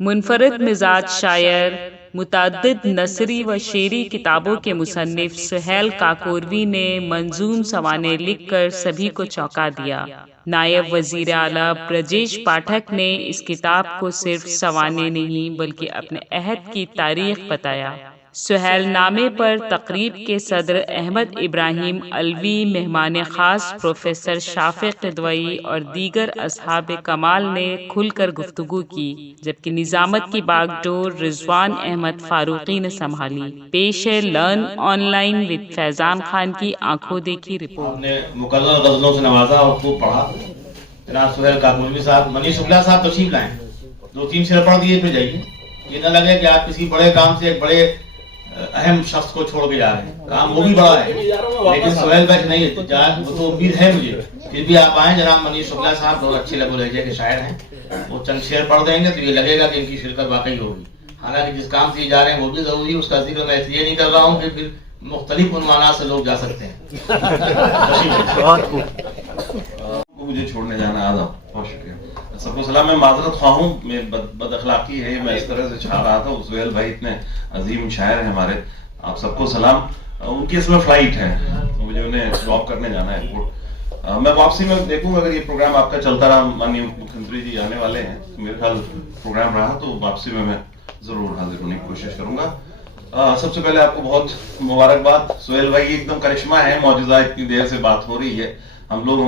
मुनफरद मिजाज शायर, मुतअद्दिद नसरी व शेरी किताबों के मुसन्निफ सुहेल काकोरवी ने मंजूम सवाने लिखकर सभी को चौंका दिया। नायब वजीर आला ब्रजेश पाठक ने इस किताब को सिर्फ सवाने नहीं बल्कि अपने अहद की तारीख बताया। सुहेल नामे पर तकरीब के सदर अहमद इब्राहिम अलवी, मेहमान खास प्रोफेसर शाफिक किदवई और दीगर असहाब कमाल ने खुलकर गुफ्तगू की, जबकि निजामत की बागडोर रिजवान अहमद फारूकी ने संभाली। पेश है learn online with Faizan Khan की आंखों देखी रिपोर्ट। आपने मुकर्रर गजलों से नवाजा और खूब पढ़ा। जनाब सुहेल काकोरवी साहब, मनीष शुक्ला साहब तशरीफ लाएं, 2-3 शेर पढ़ दिए फिर जाइए। ये न लगे कि आप किसी बड़े काम से एक बड़े अहम शख्स को छोड़ के जा रहे हैं। काम वो भी बड़ा है, लेकिन सुहेल भाई नहीं है, वो तो उम्मीद है मुझे। फिर भी आप आए। जनाब मनीष शुक्ला साहब बहुत अच्छे लबो लहजे के शायर हैं, वो चंद शेर पढ़ देंगे तो ये लगेगा कि इनकी शिरकत वाकई होगी। हालांकि जिस काम से जा रहे हैं वो भी जरूरी है, उसका जिक्र मैं इसलिए नहीं कर रहा हूँ कि फिर मुख्तलिफ उन्वानात से लोग जा सकते हैं। मुझे छोड़ने जाना, आ जाओ। बहुत शुक्रिया। सबको सलाम। मैं माजरत ख्वाह हूँ, मैं बद अखलाकी है, मैं इस तरह से चाह रहा था। सुहेल भाई इतने अजीम शायर हैं हमारे, आप सबको सलाम। उनकी इसमें फ्लाइट है तो मुझे उन्हें ड्रॉप करने जाना है एयरपोर्ट। मैं वापसी में देखूंगा, अगर ये प्रोग्राम आपका चलता रहा, माननीय मुख्यमंत्री जी आने वाले हैं, तो मेरे ख्याल प्रोग्राम रहा तो वापसी में मैं जरूर हाजिर होने की कोशिश करूंगा। सबसे पहले आपको बहुत मुबारकबाद। सुहेल भाई एकदम करिश्मा है, मौजूदा इतनी देर से बात हो रही है। हम लोग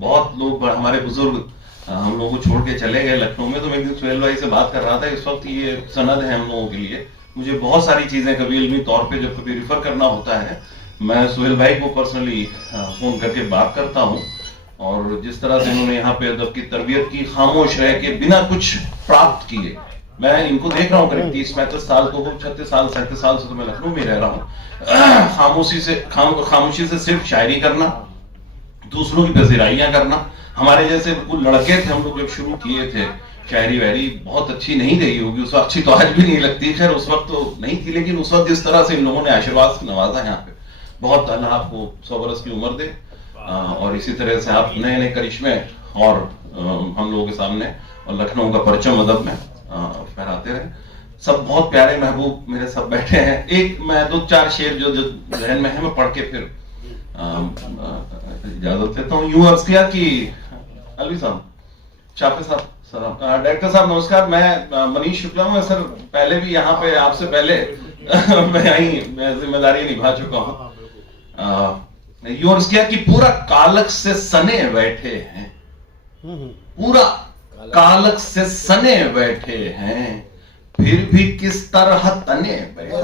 बहुत लोग हमारे बुजुर्ग हम लोगों को छोड़ के चले गए लखनऊ में। तो मैं एक दिन सुहेल भाई से बात कर रहा था, इस वक्त ये सनद है हम लोगों के लिए। मुझे बहुत सारी चीजें कभी इल्मी तौर पे जब कभी रिफर करना होता है, मैं सुहेल भाई को पर्सनली फोन करके बात करता हूँ। और जिस तरह से उन्होंने यहाँ पे अदब की तरबियत की, खामोश रह के बिना कुछ प्राप्त किए, मैं इनको देख रहा हूँ करीब 30-35 साल तो 36 साल 37 साल से तो मैं लखनऊ में रह रहा हूँ। खामोशी से सिर्फ शायरी करना, दूसरों की पजीराइयां करना। हमारे जैसे बिल्कुल लड़के थे हम लोग, जब शुरू किए थे शायरी वायरी, बहुत अच्छी नहीं रही होगी उस वक्त, अच्छी तो आज भी नहीं लगती, खैर उस वक्त तो नहीं थी, लेकिन उस वक्त जिस तरह से इन लोगों ने आशीर्वाद से नवाजा यहाँ पे, बहुत अल्लाह आपको 100 बरस की उम्र दे। और इसी तरह से आप नए नए करिश्मे और हम लोगों के सामने और लखनऊ का परचम अदब में फहराते रहे। सब बहुत प्यारे महबूब मेरे सब बैठे हैं। एक मैं 2-4 शेर जो जहन में है मैं पढ़ के फिर इजाजत देता हूँ। यूं अर्ज किया कि अलवी साहब, शाफी साहब, सलाम। डायरेक्टर साहब नमस्कार, मैं मनीष शुक्ला हूँ। सर पहले भी यहाँ पे आपसे पहले मैं जिम्मेदारी निभा चुका हूँ। यूं अर्ज किया कि पूरा कालक से सने बैठे हैं, पूरा कालक से सने बैठे हैं, फिर भी किस तरह तने बैठे।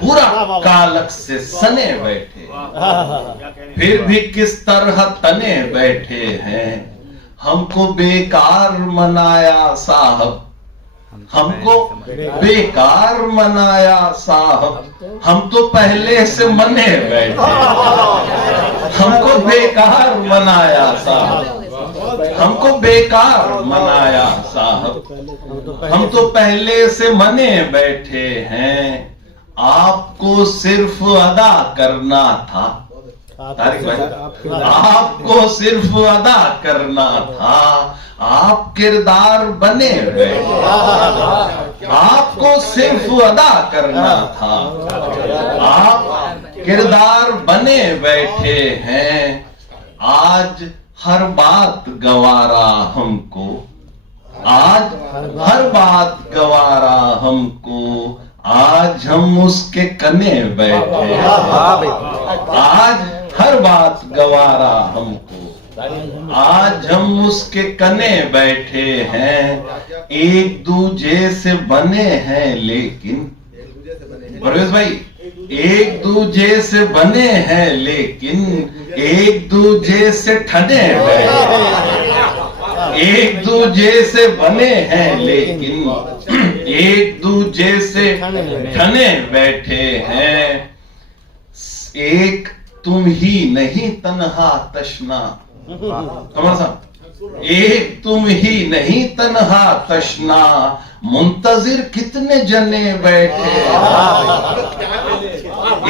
पूरा कालक से सने बैठे, फिर भी किस तरह तने बैठे हैं। हमको बेकार मनाया साहब, हमको बेकार मनाया साहब, हम तो पहले से मने बैठे। हमको बेकार मनाया साहब, हमको बेकार मनाया साहब, हम तो पहले से मने बैठे हैं। आपको सिर्फ अदा करना था, तारिक भाई, आपको सिर्फ अदा करना था, आप किरदार बने बैठे। आपको सिर्फ अदा करना था, आप किरदार बने बैठे हैं। आज हर बात गवारा हमको, आज हर बात गवारा हमको, आज हम उसके कने बैठे। आज हर बात गवारा हमको, आज हम उसके कने बैठे हैं। एक दूजे से बने हैं लेकिन, परवेज भाई, एक दूजे से बने हैं लेकिन एक दूजे से ठने बैठे। एक दूजे से बने हैं लेकिन एक दूजे से ठने बैठे हैं। एक तुम ही नहीं तन्हा तशना, कमर साहब, एक तुम ही नहीं तन्हा तशना, मुंतजिर कितने जने बैठे।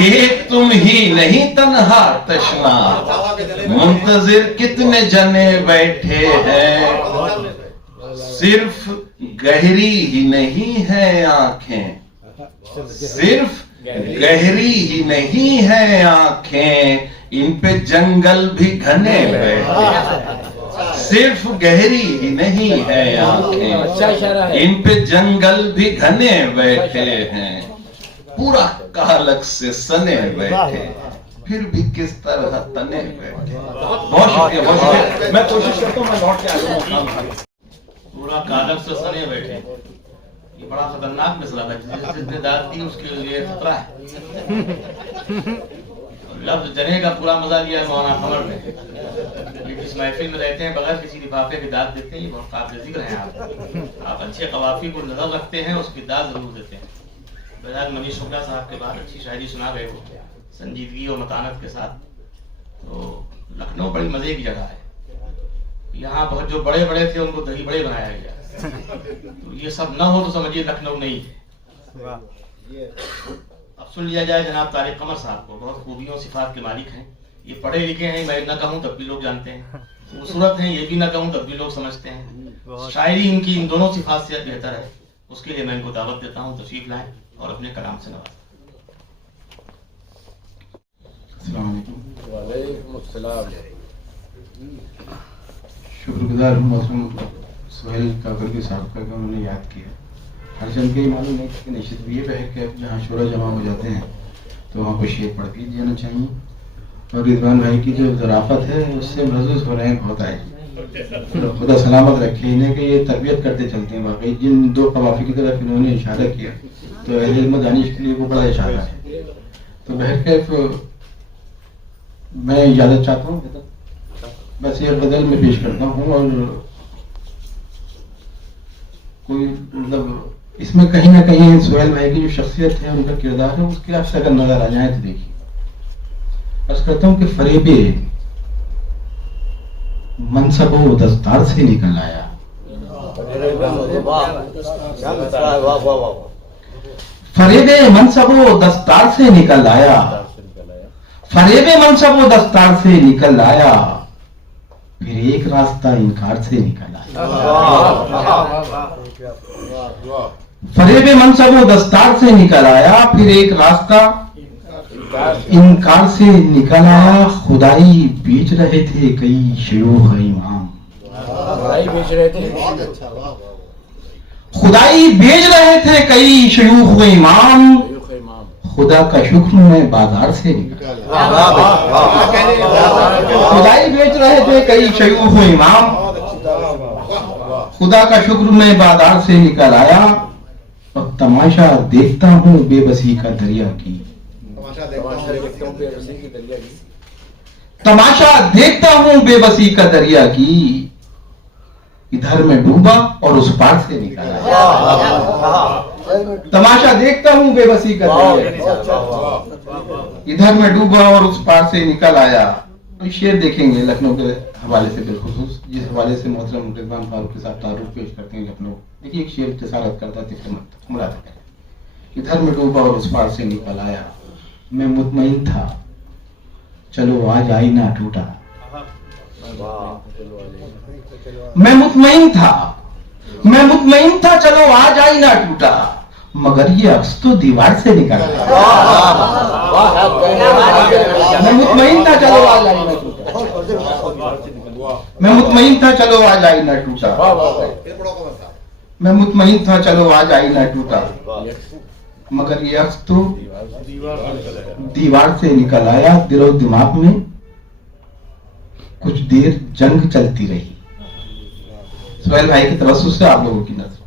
एक तुम ही नहीं तन्हा तशना, मुंतजिर कितने जने बैठे हैं। सिर्फ गहरी ही नहीं है आंखें, सिर्फ गहरी ही नहीं है आंखें, इन पे जंगल भी घने बैठे। सिर्फ गहरी ही नहीं है आंखें, इन पे जंगल भी घने बैठे हैं, पूरा कालक से सने बैठे, फिर भी किस तरह तने बैठे। बहुत शुक्रिया, बहुत शुक्रिया। मैं कोशिश करता हूँ मैं लौट के आ जाऊँ। पूरा कागज से सने बैठे, ये बड़ा खतरनाक मसला है। जिसने दाद दी उसके लिए खतरा है। लफ्ज जने का पूरा मजा लिया मौलाना कमर ने। ये जिस महफिल में रहते हैं बगैर किसी लिफाफे की दाद देते हैं, ये बहुत काबिल जिक्र है। आप अच्छे कवाफी को नजर रखते हैं, उसकी दाद जरूर देते हैं। बजाय मनीष शुक्ला साहब के बाद अच्छी शायरी सुना गए वो संजीदगी और मतानत के साथ। तो लखनऊ बड़ी मजे की जगह है। यहाँ बहुत जो बड़े बड़े थे उनको दही बड़े बनाया गया। तो ये सब न हो तो समझिए लखनऊ नहीं है। अब सुन लिया जाए जनाब तारिक कमर साहब को, बहुत खूबियों सिफात के मालिक हैं। ये पढ़े लिखे हैं, मैं न कहूँ तब भी लोग जानते हैं। खूबसूरत हैं, ये भी न कहूँ तब भी लोग समझते हैं। शायरी इनकी इन दोनों सिफात से बेहतर है। उसके लिए मैं इनको दावत देता हूँ, तशरीफ लाएं और अपने कलाम से नवाजें। शुक्रगुजार हूँ मोहतरम सुहेल काकरवी साहब का कि उन्होंने याद किया। हर जन के मालूम है कि निश्चित भी ये बहर के जहाँ शोरा जमा हो जाते हैं तो वहाँ पर शेर पढ़ के देना चाहिए। और रिजवान भाई की जो ज़राफ़त है उससे महसूस हो रहे हैं बहुत आए। तो खुदा सलामत रखे इन्हें कि ये तरबियत करते चलते हैं। वाकई जिन दो कवाफी की तरफ इन्होंने इशारा किया तो अहले इल्म दानिश के लिए वो बड़ा इशारा है। तो बहरकैफ मैं इजाज़त चाहता हूँ, बस ये गज़ल में पेश करता हूँ। और कोई मतलब इसमें कहीं ना कहीं सुहेल भाई की जो शख्सियत है, उनका किरदार है, उसकी आपसे अगर नजर आ जाए तो देखिए। अर्ज करता हूँ कि फरेबे मनसब व दस्तार से निकल आया, फरेबे मनसब व दस्तार से निकल आया, फरेबे मनसब व दस्तार से निकल आया, फिर एक रास्ता इनकार से निकल आया। फरेबे मनसब व दस्तार से निकल आया, फिर एक रास्ता इनकार से निकल आया। खुदाई बेच रहे थे कई शयूख इमाम, खुदाई बेच रहे थे कई शयूख इमाम, खुदा का शुक्र मैं बाजार से निकल। खुदाई बेच रहे थे कई शयूख इमाम, खुदा का शुक्र मैं बाजार से निकल आया। और तमाशा देखता हूँ बेबसी का दरिया की, तमाशा देखता हूँ बेबसी का दरिया की, इधर में डूबा और उस पार से निकल आया। तमाशा देखता हूँ बेबसी का दरिया की, इधर में डूबा और उस पार से निकल आया। तो शेर देखेंगे लखनऊ के हवाले से, बिलखुसूस जिस हवाले से मोहतरम रिजवान फारूक के साथ तारुफ पेश करते हैं लखनऊ। देखिए एक शेर जसारत करता है मुराद है, इधर में डूबा और उस पार से निकल आया। मैं मुतमईन था चलो आज आईना टूटा, मैं मुतमईन था, मैं मुतमईन था चलो आज आईना टूटा, मगर ये अक्स तो दीवार से निकल आया। मैं मुतमईन था चलो आज आईना टूटा, मैं मुतमईन था चलो आज आईना टूटा, मैं मुतमईन था चलो आज आईना टूटा, मगर ये अक्स तो दीवार से निकल आया। दिलो दिमाग में कुछ देर जंग चलती रही। सुहेल भाई की तवज्जो से आप लोगों की नजर,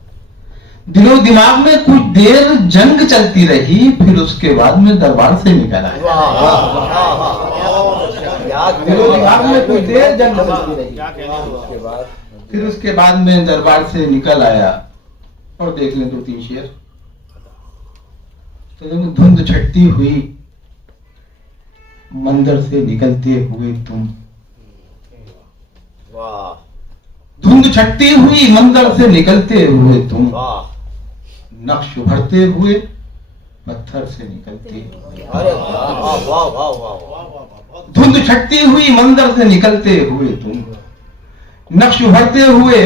दिलो दिमाग में कुछ देर जंग चलती रही, फिर उसके बाद में दरबार से निकल आया। दिलो दिमाग में कुछ देर जंग चलती रही, फिर उसके बाद में दरबार से निकल आया। और देख लें दो तीन शेर। तो धुंध छटती हुई मंदिर से निकलते हुए तुम, धुंध छटती हुई मंदिर से निकलते हुए तुम, नक्श उभरते हुए पत्थर से निकलते, धुंध छटती हुई मंदिर से निकलते हुए तुम, नक्श उभरते हुए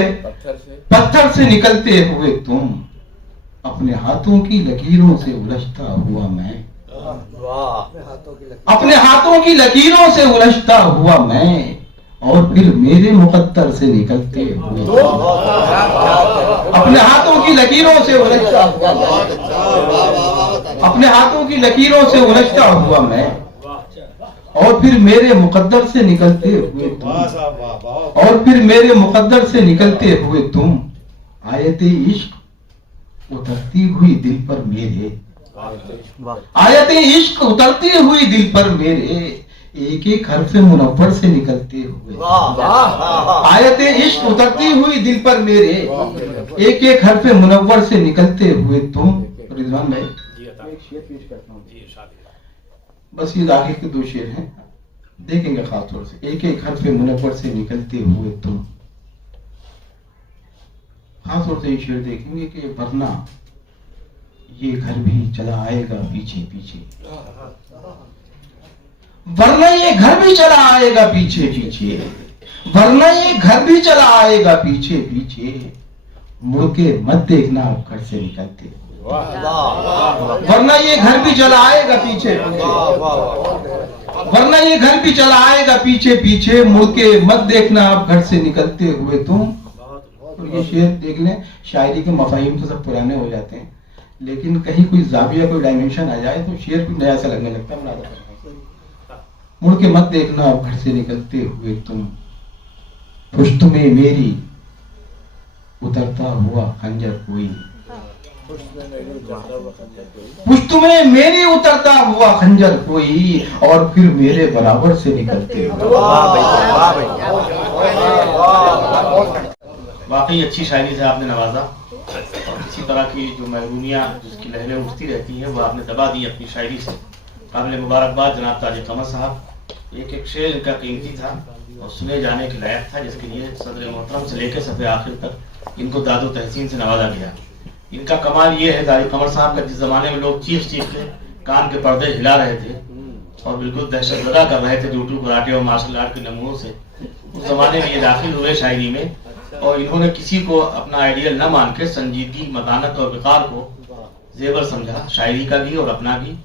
पत्थर से निकलते हुए तुम, अपने हाथों की लकीरों से उलझता हुआ मैं, अपने हाथों की लकीरों से उलझता हुआ मैं, और फिर मेरे मुकद्दर से निकलते हुए तुम, अपने हाथों की लकीरों से उलझता हुआ मैं, अपने हाथों की लकीरों से उलझता हुआ मैं, और फिर मेरे मुकद्दर से निकलते हुए तुम, और फिर मेरे मुकद्दर से निकलते हुए तुम, आयते इश्क उतरती हुई दिल पर मेरे, आयते इश्क उतरती हुई दिल पर मेरे, एक एक हर्फ मुनव्वर से निकलते हुए, आयते इश्क उतरती हुई दिल पर मेरे, एक एक हर्फ मुनव्वर से निकलते हुए तुम। रिजवान भाई एक शेर पेश करता हूँ, बस ये आखिर के दो शेर हैं, देखेंगे खास तौर से। एक एक हर्फ मुनव्वर से निकलते हुए तुम, खास तौर से ये शेर देखेंगे कि वरना ये घर भी चला आएगा पीछे पीछे, वरना ये घर भी चला आएगा पीछे पीछे, वरना ये घर भी चला आएगा पीछे पीछे, मुड़ के मत देखना आप घर से निकलते, वरना ये घर भी चला आएगा पीछे पीछे, वरना ये घर भी चला आएगा पीछे पीछे, मुड़ के मत देखना आप घर से निकलते हुए तुम। और ये शेर देख लें, शायरी के मफाहिम तो सब पुराने हो जाते हैं, लेकिन कहीं कोई जाविया कोई डायमेंशन आ जाए तो शेर भी नया सा लगने लगता है। मुड़ के मत देखना आप घर से निकलते हुए तुम, पुश्त में मेरी उतरता हुआ खंजर कोई, पुश्त में मेरी उतरता हुआ खंजर कोई, और फिर मेरे बराबर से निकलते हुए। वाकई अच्छी शायरी से आपने नवाजा, और किसी तरह की जो महरूमियाँ जिसकी लहरें उठती रहती हैं वो आपने दबा दी अपनी शायरी से। काबिल मुबारकबाद जनाब ताज कमर साहब। एक एक शेर इनका कीमती था और सुने जाने के लायक था, जिसके लिए सदर मोहतरम से लेकर सफ़े आखिर तक इनको दादो तहसीन से नवाजा गया। इनका कमाल ये है तारिक कमर साहब का, जिस जमाने में लोग चीख चीख के कान के पर्दे हिला रहे थे और बिल्कुल दहशतजदा कर रहे थे जूडो कराटे और मार्शल आर्ट के नमूनों से, उस जमाने में ये दाखिल हुए शायरी में, और इन्होंने किसी को अपना आइडियल न मान के संजीदगी, मतानत और विकार को जेवर समझा, शायरी का भी और अपना भी,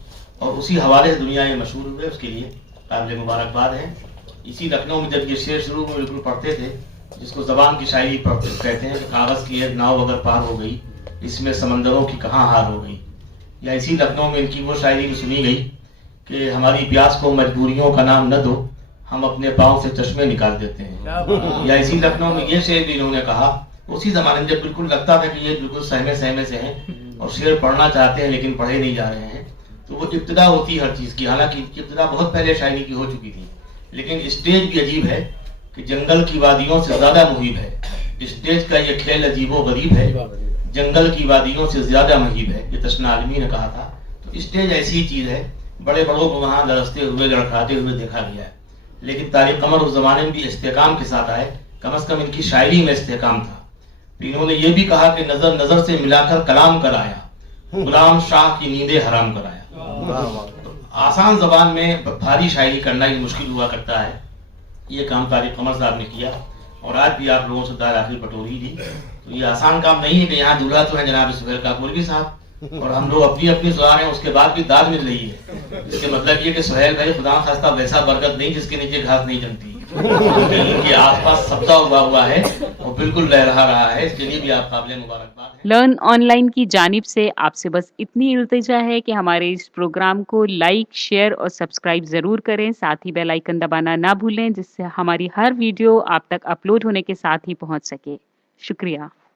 और उसी हवाले से दुनिया में मशहूर हुए। उसके लिए काबिल मुबारकबाद है। इसी लखनऊ में जब ये शेर शुरू में बिल्कुल पढ़ते थे, जिसको जबान की शायरी कहते हैं कि कागज़ की एक नाव अगर पार हो गई, इसमें समंदरों की कहाँ हार हो गई, या इसी लखनऊ में इनकी वो शायरी भी सुनी गई कि हमारी प्यास को मजबूरियों का नाम न दो, हम अपने पाँव से चश्मे निकाल देते हैं। या इसी लखनऊ में ये शेर भी इन्होंने कहा उसी जमाने में जब बिल्कुल लगता था कि ये बिल्कुल सहमे सहमे से हैं और शेर पढ़ना चाहते हैं लेकिन पढ़े नहीं जा रहे हैं, तो वो इब्तिदा होती हर चीज़ की। हालांकि इब्तिदा बहुत पहले शायरी की हो चुकी थी, लेकिन स्टेज भी अजीब है कि जंगल की वादियों से ज्यादा मुहिब है। स्टेज का ये खेल अजीबो गरीब है, जंगल की वादियों से ज्यादा मुहिब है, ये तशना आलमी ने कहा था। तो स्टेज ऐसी ही चीज है, बड़े बड़ों को वहाँ लड़सते हुए लड़खड़ाते हुए देखा गया है, लेकिन तारिक कमर उस जमाने में भी इस्तेकाम के साथ आए, कम से कम इनकी शायरी में इस्तेकाम था। तो इन्होंने ये भी कहा कि नजर नजर से मिलाकर कलाम कराया, गुलाम शाह की नींदें हराम कराया। तो आसान जबान में भारी शायरी करना ही मुश्किल हुआ करता है, ये काम तारिक कमर साहब ने किया, और आज भी आप लोगों से दार आखिर बटोरी दी। तो ये आसान काम नहीं है कि यहाँ दूल्हा तो है जनाब सुहेल काकोरवी साहब, और हम लोग अपनी अपनी सुना रहे हैं, उसके बाद भी दाद मिल रही है। इसके मतलब ये कि सुहेल भाई खुदा खास्ता वैसा बरकत नहीं जिसके नीचे घास नहीं जमती, इनके आसपास सब्जा उगा हुआ है और बिल्कुल लहरा रहा है, इसके लिए भी आप काबिल मुबारकबाद हैं। लर्न ऑनलाइन की जानिब से आपसे बस इतनी इल्तिजा है कि हमारे इस प्रोग्राम को लाइक, शेयर और सब्सक्राइब जरूर करें। साथ ही बेल आइकन दबाना ना भूलें, जिससे हमारी हर वीडियो आप तक अपलोड होने के साथ ही पहुंच सके। शुक्रिया।